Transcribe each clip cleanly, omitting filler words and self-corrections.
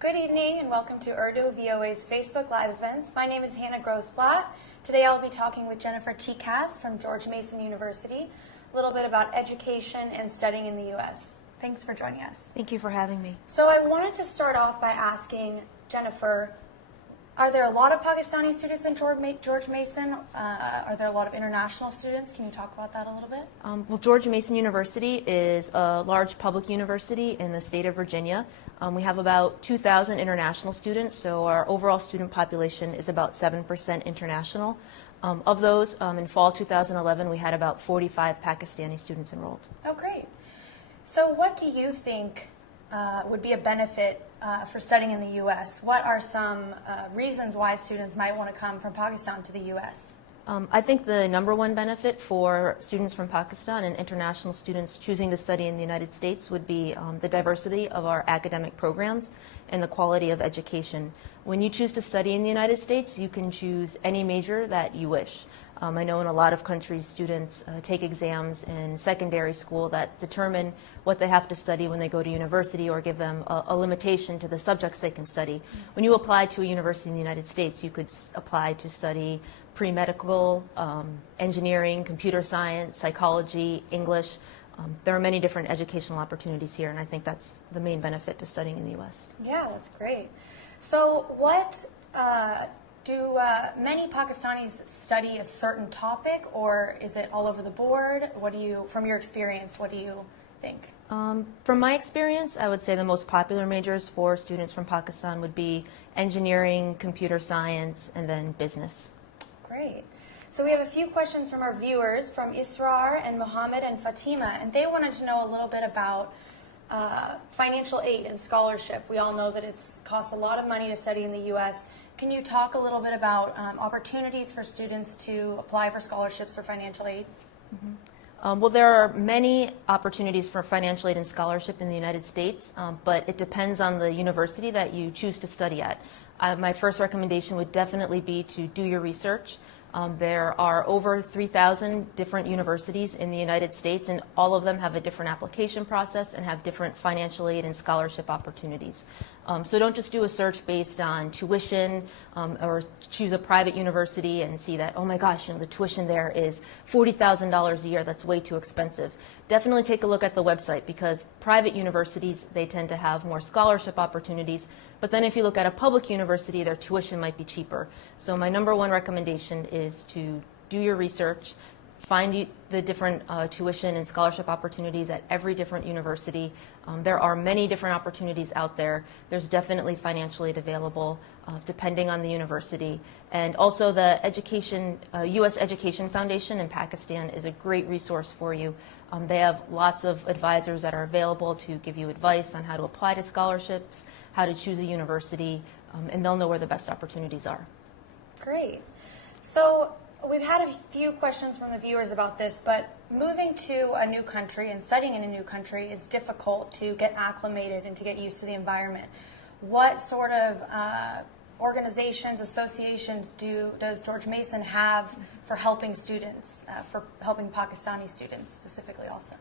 Good evening and welcome to Urdu VOA's Facebook Live events. My name is Hannah Grossblatt. Today I'll be talking with Jennifer Tkacz from George Mason University, a little bit about education and studying in the U.S. Thanks for joining us. Thank you for having me. So I wanted to start off by asking Jennifer, are there a lot of Pakistani students in George Mason? Are there a lot of international students? Can you talk about that a little bit? Well, George Mason University is a large public university in the state of Virginia. We have about 2,000 international students, so our overall student population is about 7% international. Of those, in fall 2011, we had about 45 Pakistani students enrolled. Oh, great. So what do you think would be a benefit for studying in the U.S.? What are some reasons why students might want to come from Pakistan to the U.S.? I think the number one benefit for students from Pakistan and international students choosing to study in the United States would be the diversity of our academic programs and the quality of education. When you choose to study in the United States, you can choose any major that you wish. I know in a lot of countries, students take exams in secondary school that determine what they have to study when they go to university or give them a limitation to the subjects they can study. When you apply to a university in the United States, you could apply to study pre-medical, engineering, computer science, psychology, English. There are many different educational opportunities here, and I think that's the main benefit to studying in the U.S. Yeah, that's great. So what do many Pakistanis study a certain topic, or is it all over the board? What do you, from your experience, what do you think? From my experience, I would say the most popular majors for students from Pakistan would be engineering, computer science, and then business. Great. So we have a few questions from our viewers, from Israr and Mohammed and Fatima, and they wanted to know a little bit about financial aid and scholarship. We all know that it costs a lot of money to study in the U.S. Can you talk a little bit about opportunities for students to apply for scholarships or financial aid? Mm-hmm. Well, there are many opportunities for financial aid and scholarship in the United States, but it depends on the university that you choose to study at. My first recommendation would definitely be to do your research. There are over 3,000 different universities in the United States, and all of them have a different application process and have different financial aid and scholarship opportunities. So don't just do a search based on tuition or choose a private university and see that, oh my gosh, the tuition there is $40,000 a year. That's way too expensive. Definitely take a look at the website, because private universities, they tend to have more scholarship opportunities. But then if you look at a public university, their tuition might be cheaper. So my number one recommendation is to do your research, find the different tuition and scholarship opportunities at every different university. There are many different opportunities out there. There's definitely financial aid available depending on the university. And also the U.S. Education Foundation in Pakistan is a great resource for you. They have lots of advisors that are available to give you advice on how to apply to scholarships, how to choose a university, and they'll know where the best opportunities are. Great. So we've had a few questions from the viewers about this, but moving to a new country and studying in a new country is difficult to get acclimated and to get used to the environment. What sort of organizations, associations does George Mason have for helping students, for helping Pakistani students specifically also?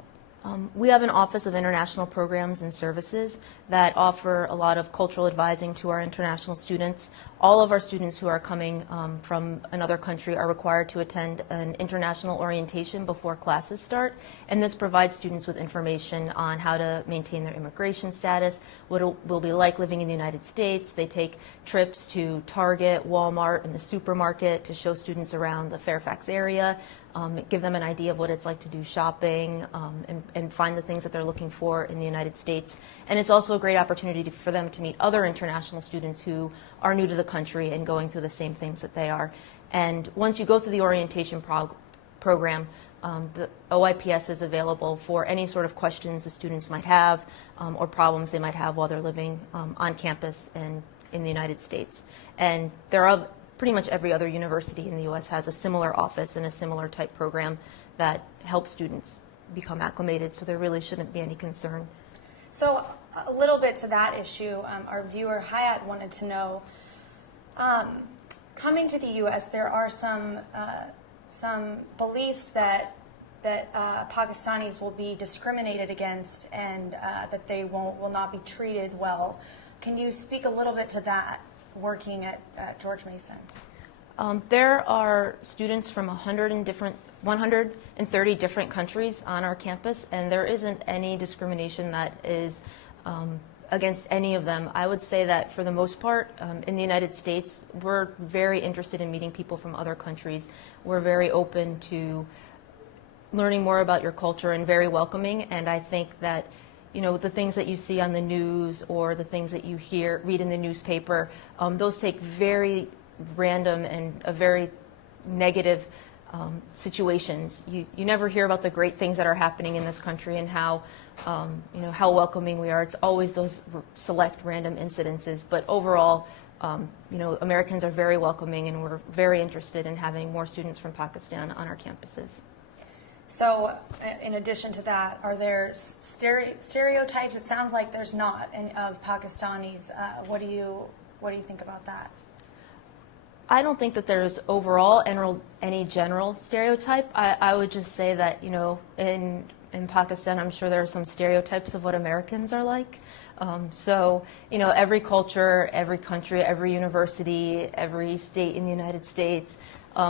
We have an Office of International Programs and Services that offer a lot of cultural advising to our international students. All of our students who are coming from another country are required to attend an international orientation before classes start, and this provides students with information on how to maintain their immigration status, what it will be like living in the United States. They take trips to Target, Walmart, and the supermarket to show students around the Fairfax area. Give them an idea of what it's like to do shopping and find the things that they're looking for in the United States. And it's also a great opportunity for them to meet other international students who are new to the country and going through the same things that they are. And once you go through the orientation program, the OIPS is available for any sort of questions the students might have or problems they might have while they're living on campus and in the United States. And there are pretty much every other university in the U.S. has a similar office and a similar type program that helps students become acclimated, so there really shouldn't be any concern. So a little bit to that issue, our viewer Hayat wanted to know, coming to the U.S., there are some beliefs that Pakistanis will be discriminated against and that they will not be treated well Can you speak a little bit to that, working at George Mason? There are students from 130 different countries on our campus, and there isn't any discrimination that is against any of them. I would say that for the most part, in the United States, we're very interested in meeting people from other countries. We're very open to learning more about your culture and very welcoming, and I think that the things that you see on the news or the things that you read in the newspaper, those take very random and a very negative situations. You never hear about the great things that are happening in this country and how how welcoming we are. It's always those select random incidences. But overall, Americans are very welcoming, and we're very interested in having more students from Pakistan on our campuses. So, in addition to that, are there stereotypes? It sounds like there's not of Pakistanis. What do you think about that? I don't think that there's overall any general stereotype. I would just say that in Pakistan, I'm sure there are some stereotypes of what Americans are like. So every culture, every country, every university, every state in the United States,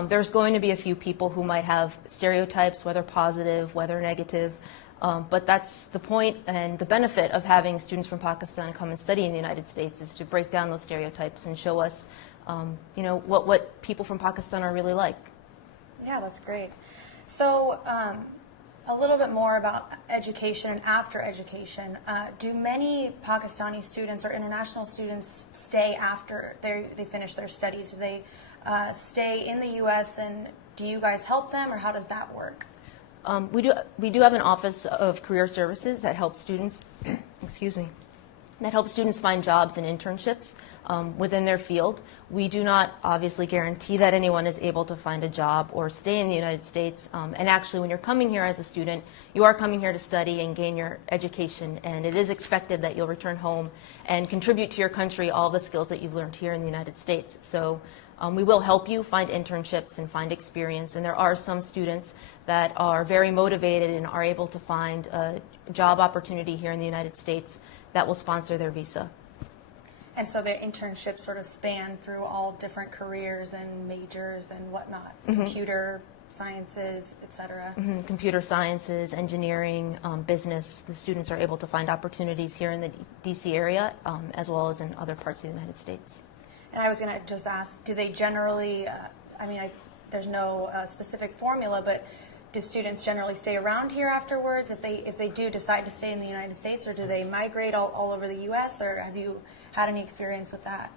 there's going to be a few people who might have stereotypes, whether positive, whether negative. But that's the point and the benefit of having students from Pakistan come and study in the United States, is to break down those stereotypes and show us what people from Pakistan are really like. Yeah, that's great. So a little bit more about education and after education. Do many Pakistani students or international students stay after they finish their studies? Do they stay in the U.S. and do you guys help them, or how does that work? We do have an Office of Career Services that helps students, that helps students find jobs and internships within their field. We do not obviously guarantee that anyone is able to find a job or stay in the United States. And actually, when you're coming here as a student, you are coming here to study and gain your education, and it is expected that you'll return home and contribute to your country all the skills that you've learned here in the United States. So we will help you find internships and find experience, and there are some students that are very motivated and are able to find a job opportunity here in the United States that will sponsor their visa. And so the internships sort of span through all different careers and majors and whatnot, computer sciences, etc. Computer sciences, engineering, business. The students are able to find opportunities here in the D.C. area as well as in other parts of the United States. And I was going to just ask, do they generally, there's no specific formula, but do students generally stay around here afterwards if they do decide to stay in the United States, or do they migrate all over the U.S., or have you had any experience with that?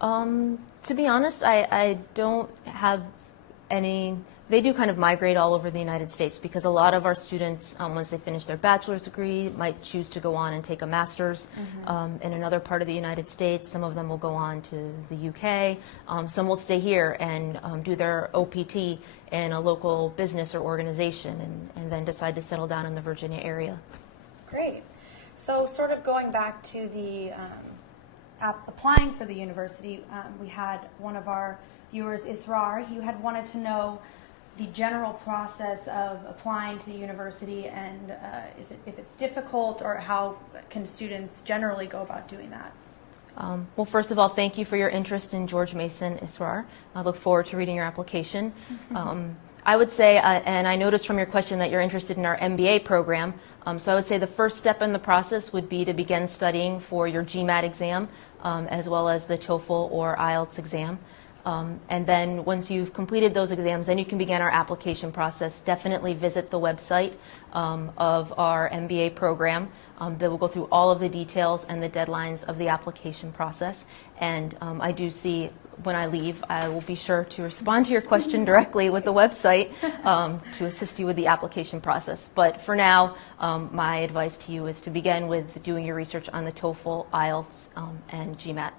To be honest, I don't have any. They do kind of migrate all over the United States, because a lot of our students, once they finish their bachelor's degree, might choose to go on and take a master's in another part of the United States. Some of them will go on to the UK. Some will stay here and do their OPT in a local business or organization, and then decide to settle down in the Virginia area. Great. So sort of going back to the applying for the university, we had one of our viewers, Israr. He had wanted to know the general process of applying to the university, and if it's difficult, or how can students generally go about doing that? Well, first of all, thank you for your interest in George Mason, Israr. I look forward to reading your application. I would say, and I noticed from your question that you're interested in our MBA program, so I would say the first step in the process would be to begin studying for your GMAT exam, as well as the TOEFL or IELTS exam. And then once you've completed those exams, then you can begin our application process. Definitely visit the website of our MBA program. That will go through all of the details and the deadlines of the application process. And I do see, when I leave, I will be sure to respond to your question directly with the website to assist you with the application process. But for now, my advice to you is to begin with doing your research on the TOEFL, IELTS, and GMAT.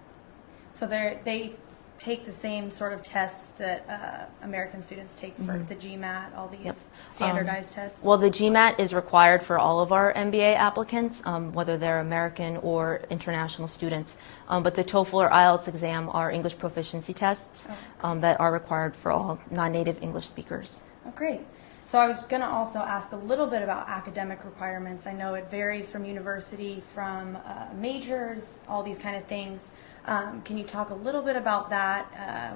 So they take the same sort of tests that American students take for the GMAT, all these standardized tests? Well, the GMAT is required for all of our MBA applicants, whether they're American or international students. But the TOEFL or IELTS exam are English proficiency tests that are required for all non-native English speakers. Oh, great. So I was going to also ask a little bit about academic requirements. I know it varies from university, from majors, all these kind of things. Can you talk a little bit about that?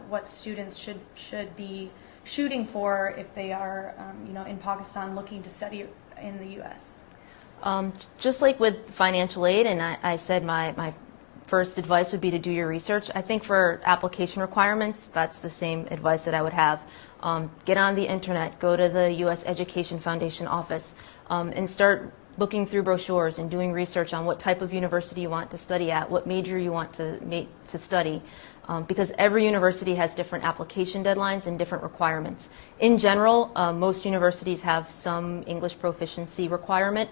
What students should be shooting for if they are, in Pakistan looking to study in the U.S.? Just like with financial aid, and I said my first advice would be to do your research. I think for application requirements, that's the same advice that I would have. Get on the internet, go to the U.S. Education Foundation office, and start looking through brochures and doing research on what type of university you want to study at, what major you want to study. Because every university has different application deadlines and different requirements. In general, most universities have some English proficiency requirement,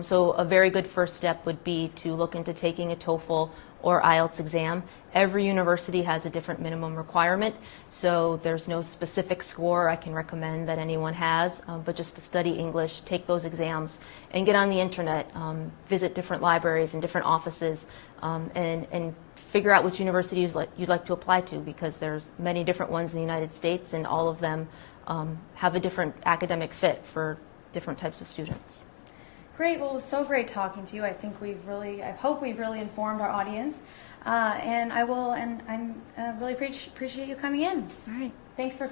so a very good first step would be to look into taking a TOEFL or IELTS exam. Every university has a different minimum requirement, so there's no specific score I can recommend that anyone has, but just to study English, take those exams, and get on the internet, visit different libraries and different offices, and figure out which university you'd like to apply to, because there's many different ones in the United States, and all of them have a different academic fit for different types of students. Great. Well, it was so great talking to you. I hope we've really informed our audience, and I'm really appreciate you coming in. All right. Thanks for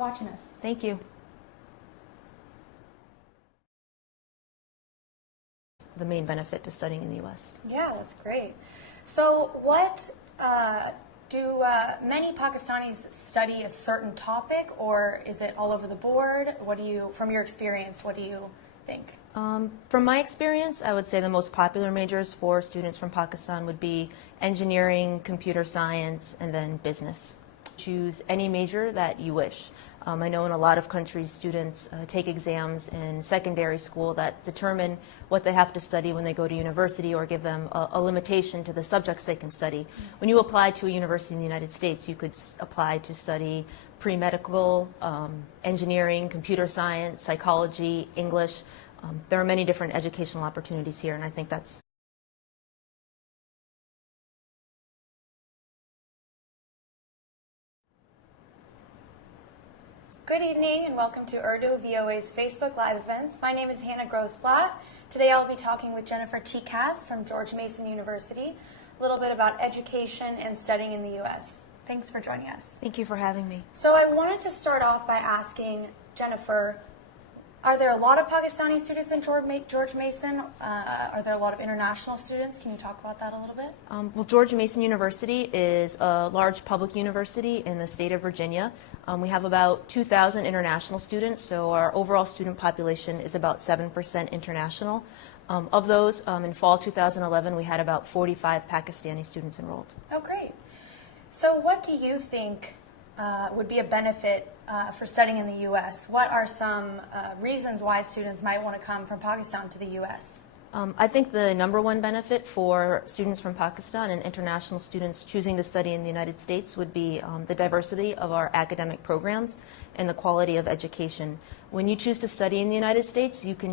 watching us. Thank you. The main benefit to studying in the U.S. Yeah, that's great. So what do many Pakistanis study a certain topic, or is it all over the board? From your experience, what do you think? From my experience, I would say the most popular majors for students from Pakistan would be engineering, computer science, and then business. Choose any major that you wish. I know in a lot of countries, students take exams in secondary school that determine what they have to study when they go to university, or give them a limitation to the subjects they can study. When you apply to a university in the United States, you could apply to study pre-medical, engineering, computer science, psychology, English. There are many different educational opportunities here, and I think that's Good evening and welcome to Urdu VOA's Facebook Live Events. My name is Hannah Grossblatt. Today I'll be talking with Jennifer Tkacz from George Mason University, a little bit about education and studying in the U.S. Thanks for joining us. Thank you for having me. So I wanted to start off by asking Jennifer, are there a lot of Pakistani students in George Mason? Are there a lot of international students? Can you talk about that a little bit? Well, George Mason University is a large public university in the state of Virginia. We have about 2,000 international students, so our overall student population is about 7% international. Of those, in fall 2011, we had about 45 Pakistani students enrolled. Oh, great. So what do you think would be a benefit for studying in the U.S.? What are some reasons why students might want to come from Pakistan to the U.S.? I think the number one benefit for students from Pakistan and international students choosing to study in the United States would be the diversity of our academic programs and the quality of education. When you choose to study in the United States, you can